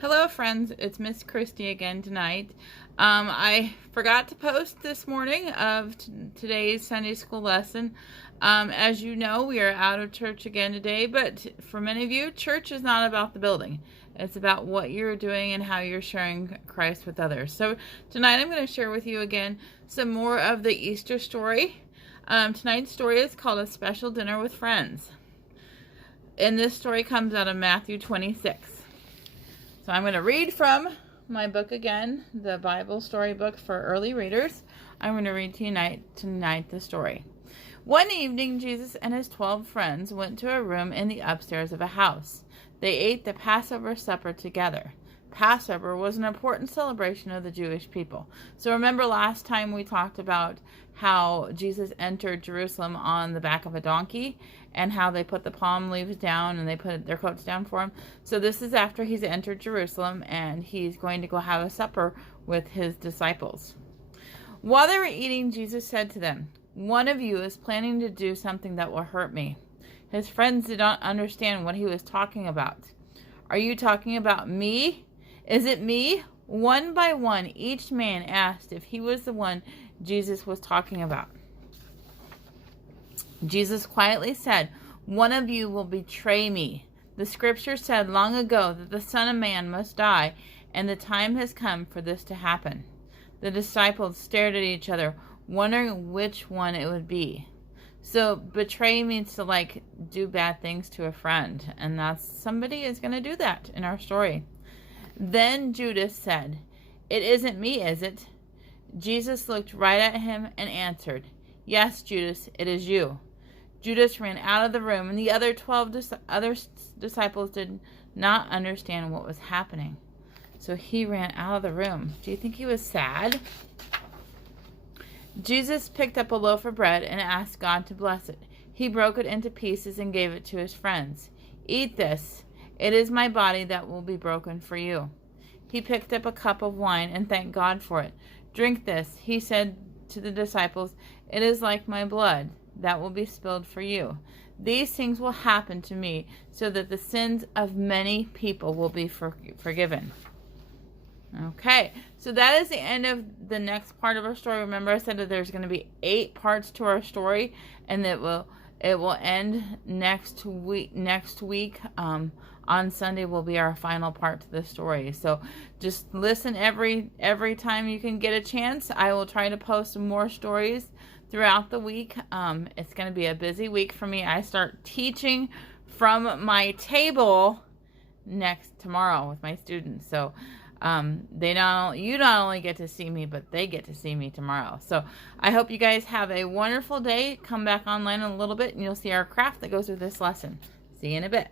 Hello, friends. It's Miss Christie again tonight. I forgot to post this morning of today's Sunday school lesson. As you know, we are out of church again today, but for many of you, church is not about the building. It's about what you're doing and how you're sharing Christ with others. So tonight I'm going to share with you again some more of the Easter story. Tonight's story is called A Special Dinner with Friends. And this story comes out of Matthew 26. So I'm going to read from my book again, the Bible story book for early readers. I'm going to read to you tonight the story. One evening, Jesus and his 12 friends went to a room in the upstairs of a house. They ate the Passover supper together. Passover was an important celebration of the Jewish people. So remember last time we talked about how Jesus entered Jerusalem on the back of a donkey and how they put the palm leaves down and they put their coats down for him. So this is after he's entered Jerusalem and he's going to go have a supper with his disciples. While they were eating, Jesus said to them, "One of you is planning to do something that will hurt me." His friends did not understand what he was talking about. "Are you talking about me? Is it me?" One by one, each man asked if he was the one Jesus was talking about. Jesus quietly said, "One of you will betray me. The scripture said long ago that the Son of Man must die, and the time has come for this to happen." The disciples stared at each other, wondering which one it would be. So betray means to do bad things to a friend, and somebody is going to do that in our story. Then Judas said, "It isn't me, is it?" Jesus looked right at him and answered, "Yes, Judas, it is you." Judas ran out of the room, and the other 12 disciples did not understand what was happening. So he ran out of the room. Do you think he was sad? Jesus picked up a loaf of bread and asked God to bless it. He broke it into pieces and gave it to his friends. "Eat this. It is my body that will be broken for you." He picked up a cup of wine and thanked God for it. "Drink this," he said to the disciples. "It is like my blood that will be spilled for you. These things will happen to me so that the sins of many people will be forgiven." Okay, so that is the end of the next part of our story. Remember, I said that there's going to be 8 parts to our story, and it will end next week. On Sunday will be our final part to the story. So just listen every time you can get a chance. I will try to post more stories throughout the week. It's going to be a busy week for me. I start teaching from my table tomorrow with my students. So you not only get to see me, but they get to see me tomorrow. So I hope you guys have a wonderful day. Come back online in a little bit and you'll see our craft that goes with this lesson. See you in a bit.